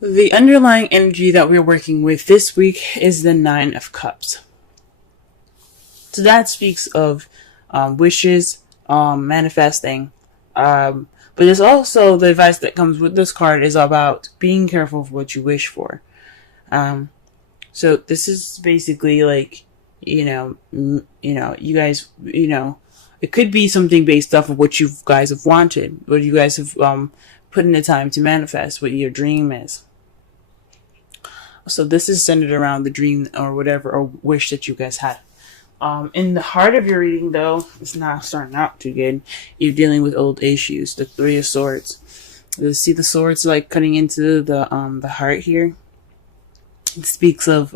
The underlying energy that we're working with this week is the Nine of Cups. So that speaks of wishes, manifesting. But there's also the advice that comes with this card is about being careful of what you wish for. So this is basically like, you guys, it could be something based off of what you guys have wanted, what you guys have put in the time to manifest, what your dream is. So this is centered around the dream or whatever, or wish that you guys had. In the heart of your reading, though, it's not starting out too good. You're dealing with old issues. The Three of Swords. You see the swords like cutting into the heart here. It speaks of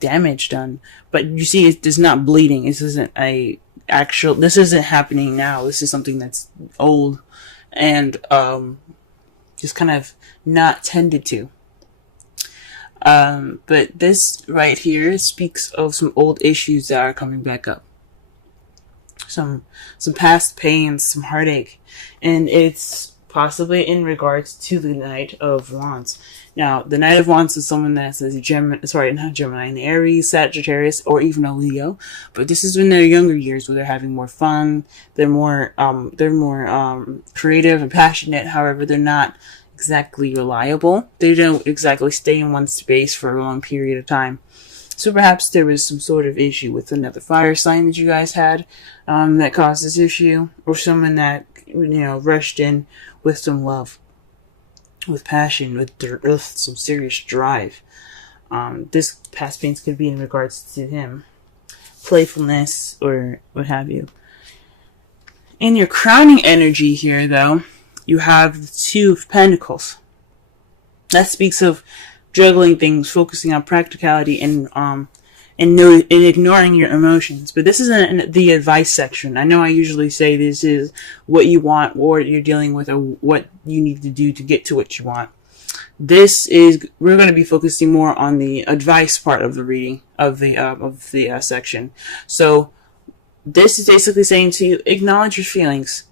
damage done, but you see it's not bleeding. This isn't this isn't happening now. This is something that's old and just kind of not tended to. But this right here speaks of some old issues that are coming back up. Some past pains, some heartache, and it's possibly in regards to the Knight of Wands. Now, the Knight of Wands is someone that says an Aries, Sagittarius, or even a Leo. But this is in their younger years where they're having more fun. They're more creative and passionate. However, they're not exactly reliable. They don't exactly stay in one space for a long period of time. So perhaps there was some sort of issue with another fire sign that you guys had that caused this issue, or someone that rushed in with some love, with passion, with some serious drive. This past pains could be in regards to him, playfulness or what have you. In your crowning energy here, though, you have the Two of Pentacles. That speaks of juggling things, focusing on practicality, and ignoring your emotions. But this isn't the advice section. I know I usually say this is what you want, or what you're dealing with, or what you need to do to get to what you want. We're going to be focusing more on the advice part of the reading of the section. So this is basically saying to you, acknowledge your feelings.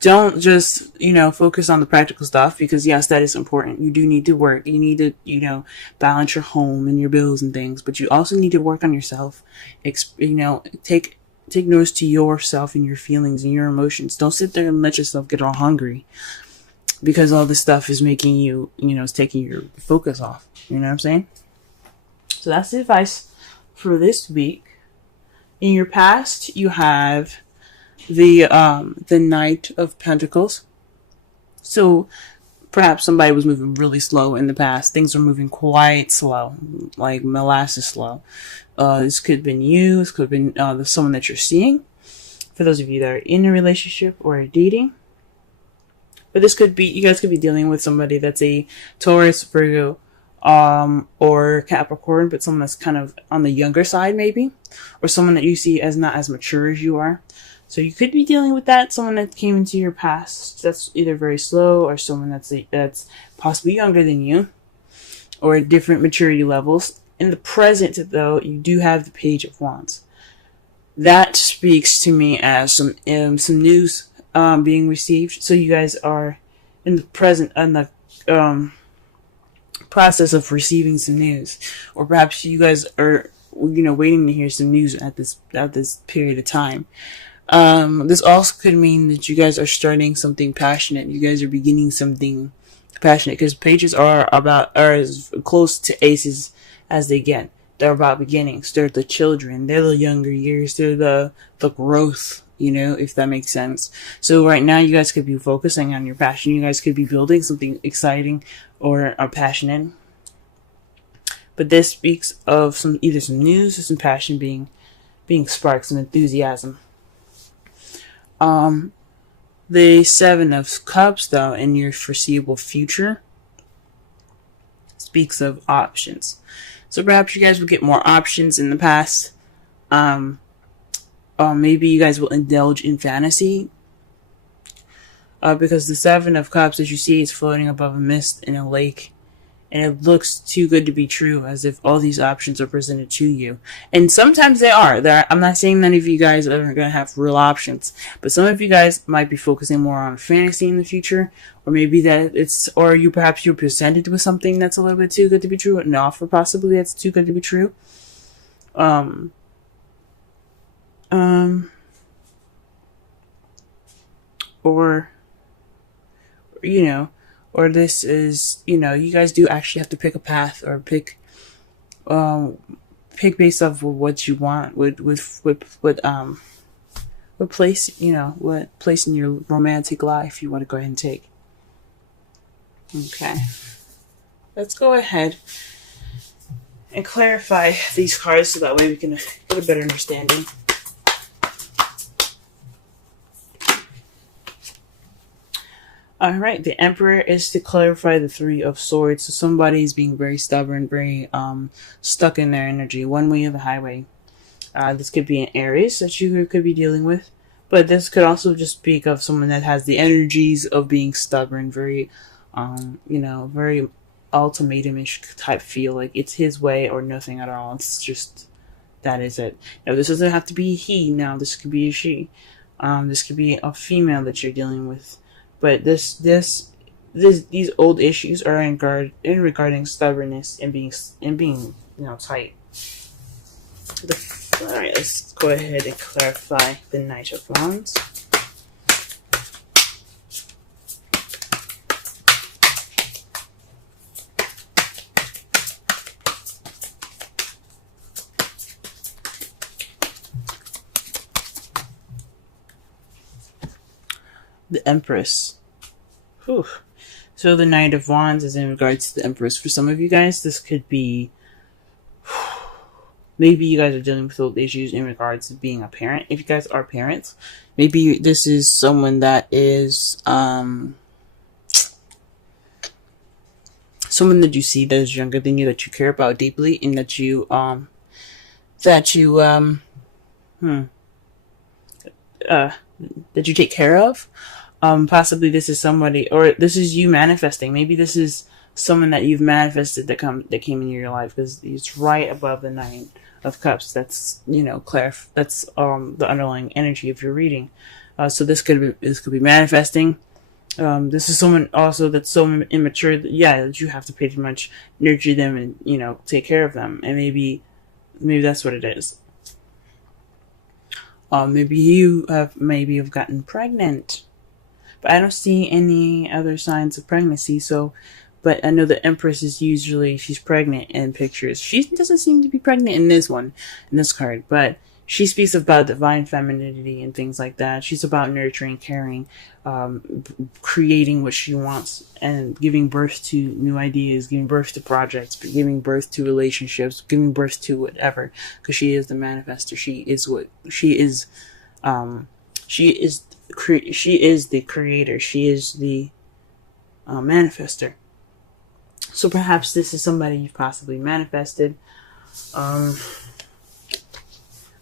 Don't just, focus on the practical stuff, because yes, that is important. You do need to work. You need to, balance your home and your bills and things, but you also need to work on yourself. Take notice to yourself and your feelings and your emotions. Don't sit there and let yourself get all hungry, because all this stuff is making you, it's taking your focus off. You know what I'm saying? So that's the advice for this week. In your past, you have the Knight of Pentacles. So perhaps somebody was moving really slow in the past. Things are moving quite slow, like molasses slow. This could have been you. This could have been someone that you're seeing. For those of you that are in a relationship or dating. But this could be, you guys could be dealing with somebody that's a Taurus, Virgo, or Capricorn, but someone that's kind of on the younger side maybe. Or someone that you see as not as mature as you are. So you could be dealing with that, someone that came into your past that's either very slow, or someone that's possibly younger than you, or different maturity levels. In the present, though, you do have the Page of Wands. That speaks to me as some news being received. So you guys are in the present, in the process of receiving some news, or perhaps you guys are waiting to hear some news at this period of time. This also could mean that you guys are starting something passionate. You guys are beginning something passionate, because pages are as close to aces as they get. They're about beginnings. They're the children. They're the younger years. They're the growth, if that makes sense. So right now you guys could be focusing on your passion. You guys could be building something exciting or passionate. But this speaks of either some news or some passion being sparked, some enthusiasm. The Seven of Cups, though, in your foreseeable future, speaks of options. So perhaps you guys will get more options in the past. Maybe you guys will indulge in fantasy. Because the Seven of Cups, as you see, is floating above a mist in a lake. and it looks too good to be true, as if all these options are presented to you. And sometimes they are. I'm not saying none of you guys are going to have real options, but some of you guys might be focusing more on fantasy in the future, or maybe that or perhaps you're presented with something that's a little bit too good to be true, an offer possibly that's too good to be true. Or, or this is, you guys do actually have to pick a path, or pick based off of what you want, what place, what place in your romantic life you want to go ahead and take. Okay. Let's go ahead and clarify these cards so that way we can get a better understanding. Alright, the Emperor is to clarify the Three of Swords. So somebody is being very stubborn, very stuck in their energy, one way or the highway. This could be an Aries that you could be dealing with, but this could also just speak of someone that has the energies of being stubborn, very, very ultimatum-ish type feel, like it's his way or nothing at all. It's just, that is it. Now, this doesn't have to be he. Now, this could be a she. This could be a female that you're dealing with. But these old issues are regarding stubbornness and being tight. All right, let's go ahead and clarify the Knight of Wands. The Empress. Whew. So the Knight of Wands is in regards to the Empress. For some of you guys, this could be, maybe you guys are dealing with old issues in regards to being a parent. If you guys are parents, maybe this is someone that is someone that you see that is younger than you, that you care about deeply, and that you take care of. Possibly this is somebody, or this is you manifesting. Maybe this is someone that you've manifested that came into your life, because it's right above the Nine of Cups. That's that's the underlying energy of your reading. So this could be manifesting. This is someone also that's so immature that that you have to pretty much nurture them and take care of them, and maybe that's what it is. Maybe you have gotten pregnant, but I don't see any other signs of pregnancy. So, but I know the Empress is usually, she's pregnant in pictures. She doesn't seem to be pregnant in this card, but she speaks about divine femininity and things like that. She's about nurturing, caring, creating what she wants, and giving birth to new ideas, giving birth to projects, giving birth to relationships, giving birth to whatever, because she is the manifester. She is the creator. She is the manifester. So perhaps this is somebody you've possibly manifested,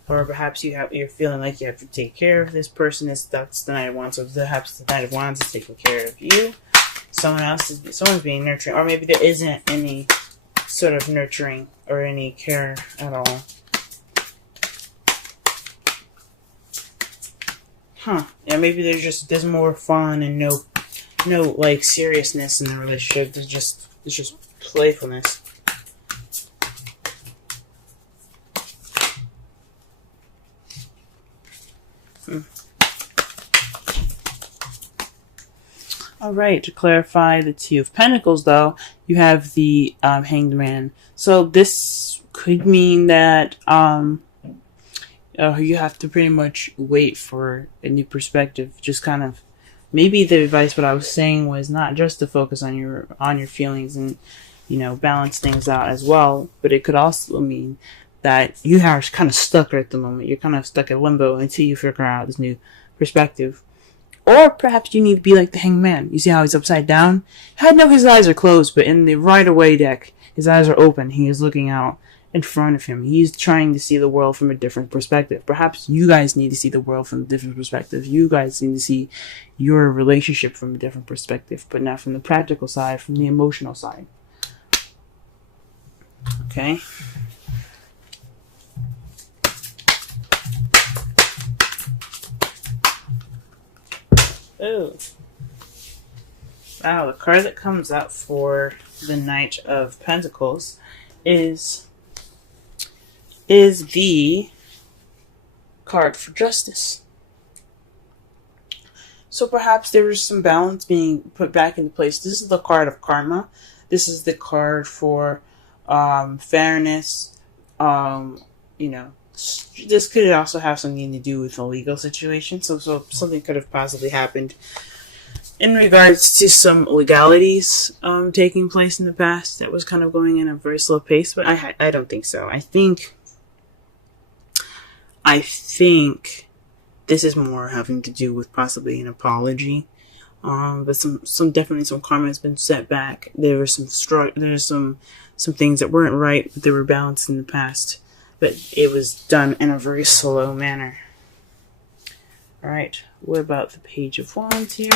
or perhaps you're feeling like you have to take care of this person. That's the Knight of Wands. So perhaps the Knight of Wands is taking care of you. Someone's being nurturing, or maybe there isn't any sort of nurturing or any care at all. Yeah, maybe there's more fun and no like seriousness in the relationship. There's just playfulness. All right, to clarify the Two of Pentacles, though, you have the Hanged Man. So this could mean that you have to pretty much wait for a new perspective. Just kind of, maybe the advice, what I was saying was not just to focus on your feelings and balance things out as well, but it could also mean that you are kind of stuck at the moment. You're kind of stuck in limbo until you figure out this new perspective. Or perhaps you need to be like the Hanged Man. You see how he's upside down? I know his eyes are closed, but in the right away deck, his eyes are open. He is looking out in front of him. He's trying to see the world from a different perspective. Perhaps you guys need to see the world from a different perspective. You guys need to see your relationship from a different perspective, but not from the practical side, from the emotional side. Okay. Oh. Wow, the card that comes out for the Knight of Pentacles is the card for justice. So perhaps there was some balance being put back into place. This is the card of karma. This is the card for fairness. You know, this could also have something to do with a legal situation. So something could have possibly happened in regards to some legalities taking place in the past that was kind of going in a very slow pace. But I don't think so. I think this is more having to do with possibly an apology. But definitely some karma has been set back. There were some things that weren't right, but they were balanced in the past. But it was done in a very slow manner. All right, what about the Page of Wands here?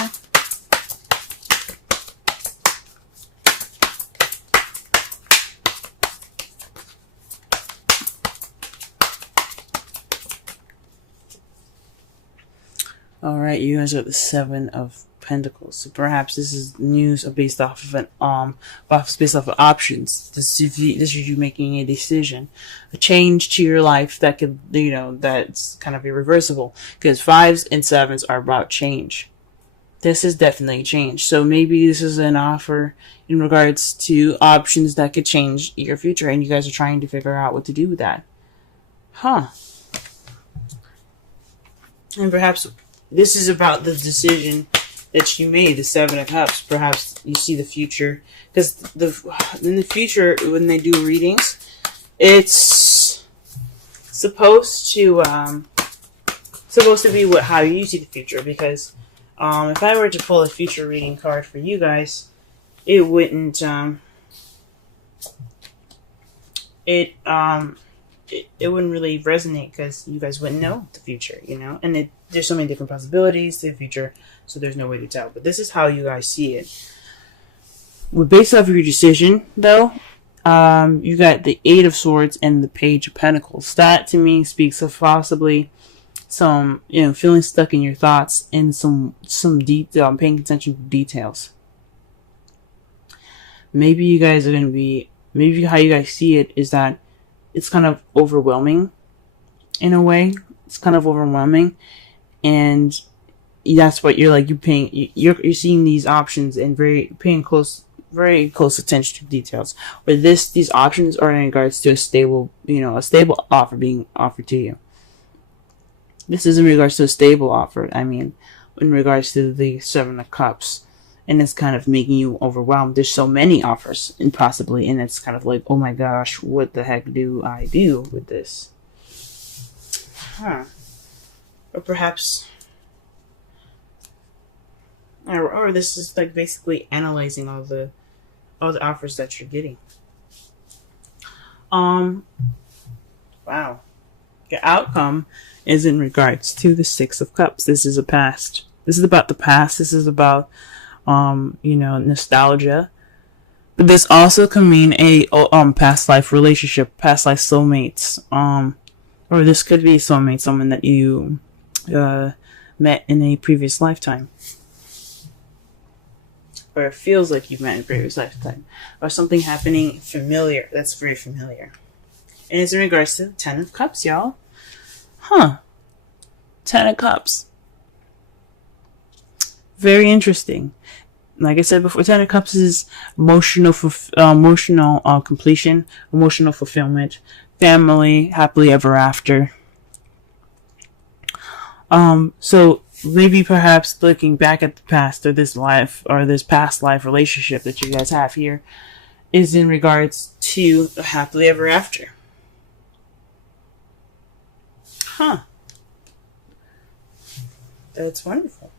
All right, you guys are the Seven of Pentacles. So perhaps this is news based off of options. This is you making a decision, a change to your life that could, that's kind of irreversible. Because 5s and 7s are about change. This is definitely change. So maybe this is an offer in regards to options that could change your future, and you guys are trying to figure out what to do with that. Huh. And perhaps this is about the decision that you made, the Seven of Cups. Perhaps you see the future. Because in the future, when they do readings, it's supposed to be how you see the future. Because if I were to pull a future reading card for you guys, it wouldn't it wouldn't really resonate, because you guys wouldn't know the future, and there's so many different possibilities to the future, so there's no way to tell. But this is how you guys see it. Based off of your decision, though, you got the Eight of Swords and the Page of Pentacles. That to me speaks of possibly some, feeling stuck in your thoughts and some detail, paying attention to details. Maybe you guys are maybe how you guys see it is that it's kind of overwhelming in a way. It's kind of overwhelming, and that's what you're you're seeing these options and very close attention to details. Where these options are in regards to a stable offer being offered to you. This is in regards to a stable offer. I mean, in regards to the Seven of Cups. And it's kind of making you overwhelmed. There's so many offers, and it's kind of like, oh my gosh, what the heck do I do with this? Huh. Or perhaps, or this is like basically analyzing all the offers that you're getting. Wow. The outcome is in regards to the Six of Cups. This is a past. This is about the past. This is about nostalgia. But this also can mean a past life relationship, past life soulmates. Or this could be soulmate, someone that you met in a previous lifetime. Or it feels like you've met in a previous lifetime. Or something happening familiar, that's very familiar. And it's in regards to the Ten of Cups, y'all. Huh. Ten of Cups. Very interesting. Like I said before, Ten of Cups is emotional completion, emotional fulfillment, family, happily ever after. So maybe perhaps looking back at the past, or this past life relationship that you guys have here, is in regards to happily ever after. Huh. That's wonderful.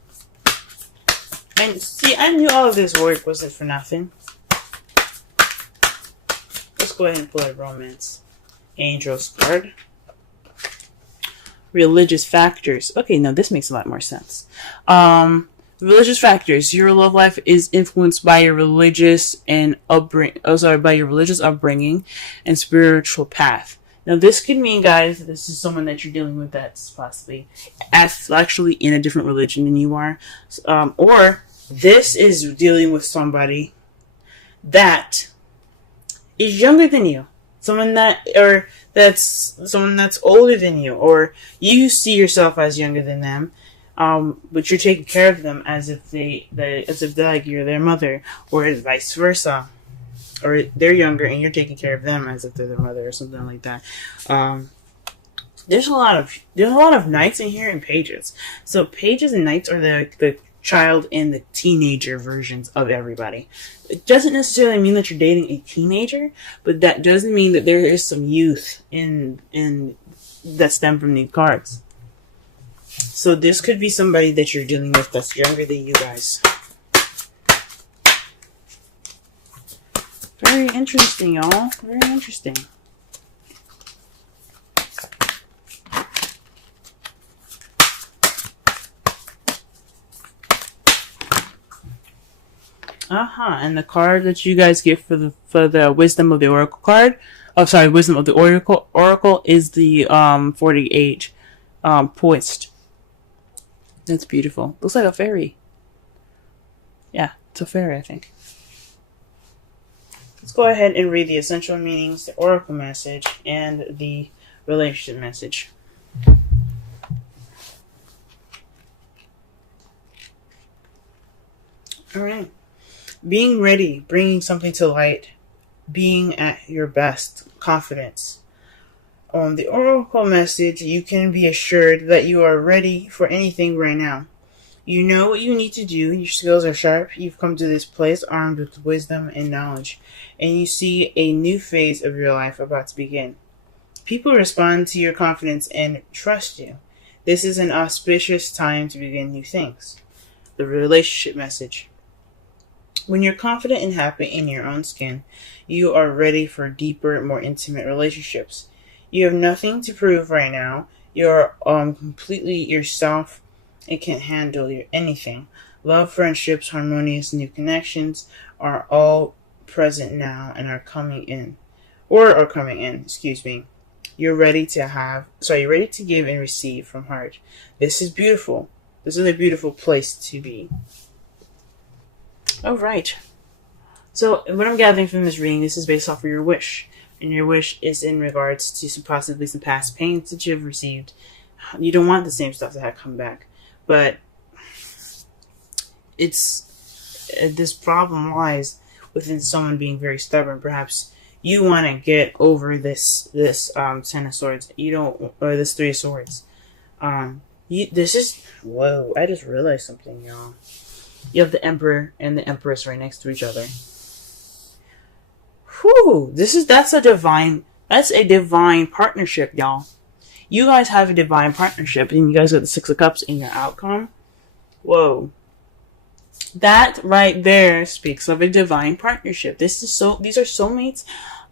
And see, I knew all of this work wasn't for nothing. Let's go ahead and pull a romance. Angels card. Religious factors. Okay, now this makes a lot more sense. Religious factors. Your love life is influenced by your religious and by your religious upbringing and spiritual path. Now, this could mean, guys, this is someone that you're dealing with that's possibly actually in a different religion than you are, or this is dealing with somebody that is younger than you, someone that's older than you, or you see yourself as younger than them, but you're taking care of them as if they're like you're their mother, or vice versa, or they're younger and you're taking care of them as if they're their mother, or something like that. There's a lot of knights in here and pages. So pages and knights are the child and the teenager versions of everybody. It doesn't necessarily mean that you're dating a teenager, but that doesn't mean that there is some youth in that stem from these cards. So this could be somebody that you're dealing with that's younger than you guys. Very interesting, y'all. Very interesting. And the card that you guys get for the Wisdom of the Oracle card, Wisdom of the Oracle is the 48 poised. That's beautiful. Looks like a fairy. Yeah, it's a fairy, I think. Let's go ahead and read the essential meanings, the Oracle message, and the relationship message. Alright. Being ready, bringing something to light, being at your best, confidence. On the Oracle message, you can be assured that you are ready for anything right now. You know what you need to do, your skills are sharp, you've come to this place armed with wisdom and knowledge, and you see a new phase of your life about to begin. People respond to your confidence and trust you. This is an auspicious time to begin new things. The relationship message. When you're confident and happy in your own skin, you are ready for deeper, more intimate relationships. You have nothing to prove right now. You're completely yourself and can handle anything. Love, friendships, harmonious new connections are all present now and are coming in. You're ready to give and receive from heart. This is beautiful. This is a beautiful place to be. All right. So what I'm gathering from this reading, this is based off of your wish. And your wish is in regards to possibly some past pains that you've received. You don't want the same stuff to have come back. But this problem lies within someone being very stubborn. Perhaps you want to get over this Ten of Swords. Or this Three of Swords. Whoa, I just realized something, y'all. You have the Emperor and the Empress right next to each other. Whew, that's a divine partnership, y'all. You guys have a divine partnership, and you guys got the Six of Cups in your outcome. Whoa. That right there speaks of a divine partnership. These are soulmates.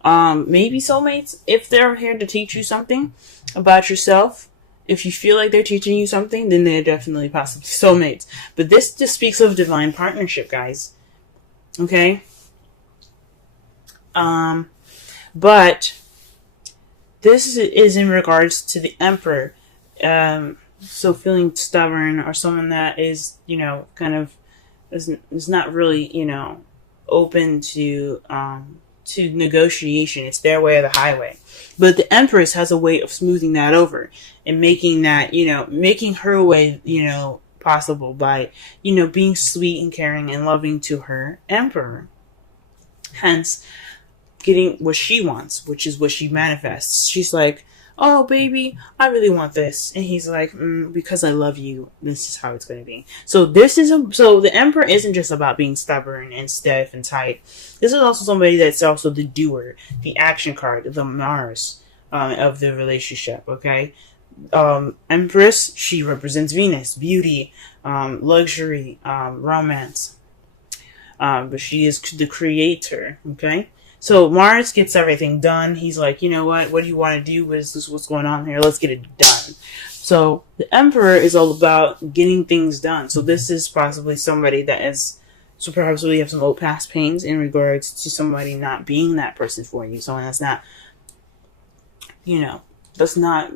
Maybe soulmates if they're here to teach you something about yourself. If you feel like they're teaching you something, then they're definitely possibly soulmates. But this just speaks of divine partnership, guys. Okay? But this is in regards to the Emperor. So feeling stubborn, or someone that is, kind of is not really, open to negotiation. It's their way or the highway. But the Empress has a way of smoothing that over and making that, making her way, possible by, being sweet and caring and loving to her Emperor. Hence, getting what she wants, which is what she manifests. She's like, oh, baby, I really want this. And he's like, because I love you, this is how it's going to be. So the Emperor isn't just about being stubborn and stiff and tight. This is also somebody that's also the doer, the action card, the Mars of the relationship, okay? Empress, she represents Venus, beauty, luxury, romance. But she is the creator, okay? So Mars gets everything done. He's like, you know what do you want to do? What's going on here? Let's get it done. So the Emperor is all about getting things done. So this is possibly somebody that is, so perhaps we have some old past pains in regards to somebody not being that person for you. Someone that's not, that's not,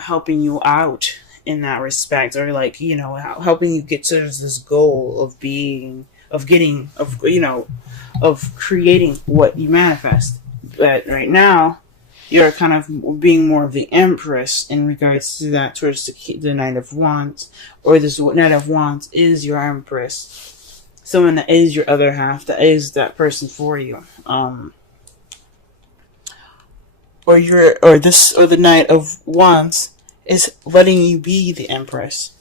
helping you out in that respect, or like, helping you get to this goal of being, of getting, of creating what you manifest. But right now, you're kind of being more of the Empress in regards to that, towards the Knight of Wands, or this Knight of Wands is your Empress, someone that is your other half, that is that person for you, or the Knight of Wands is letting you be the Empress.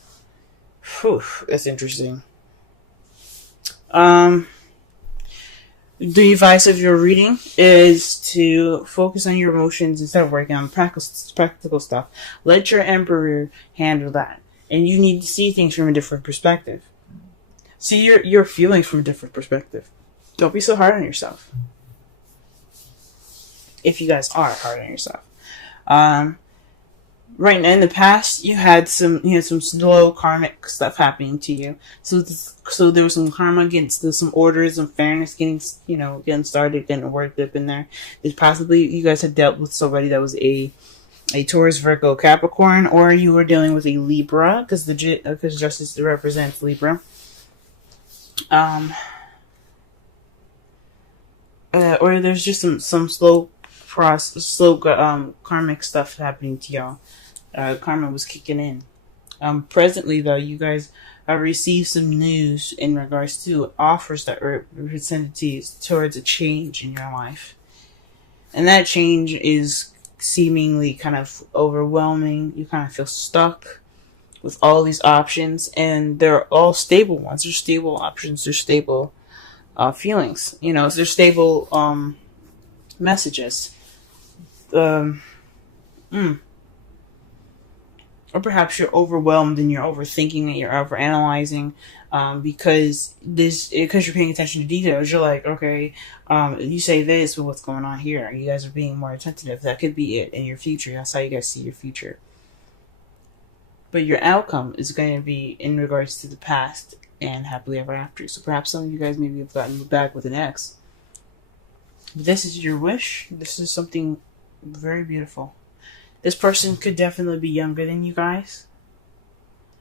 Whew, that's interesting. The advice of your reading is to focus on your emotions instead of working on practical stuff. Let your Emperor handle that. And you need to see things from a different perspective. See your feelings from a different perspective. Don't be so hard on yourself. If you guys are hard on yourself. Right now, in the past, you had some slow karmic stuff happening to you. So there was some karma there's some orders and fairness getting started, getting worked up in there. There's possibly you guys had dealt with somebody that was a Taurus, Virgo, Capricorn, or you were dealing with a Libra, because justice represents Libra. Or there's just some slow karmic stuff happening to y'all. Karma was kicking in. Presently, though, you guys have received some news in regards to offers that were presented to you towards a change in your life. And that change is seemingly kind of overwhelming. You kind of feel stuck with all these options, and they're all stable ones. They're stable options. They're stable feelings. They're stable messages. Or perhaps you're overwhelmed and you're overthinking and you're overanalyzing, because you're paying attention to details. You're like, okay, you say this, but what's going on here? You guys are being more attentive. That could be it in your future. That's how you guys see your future. But your outcome is going to be in regards to the past and happily ever after. So perhaps some of you guys maybe have gotten back with an ex. But this is your wish. This is something very beautiful. This person could definitely be younger than you guys.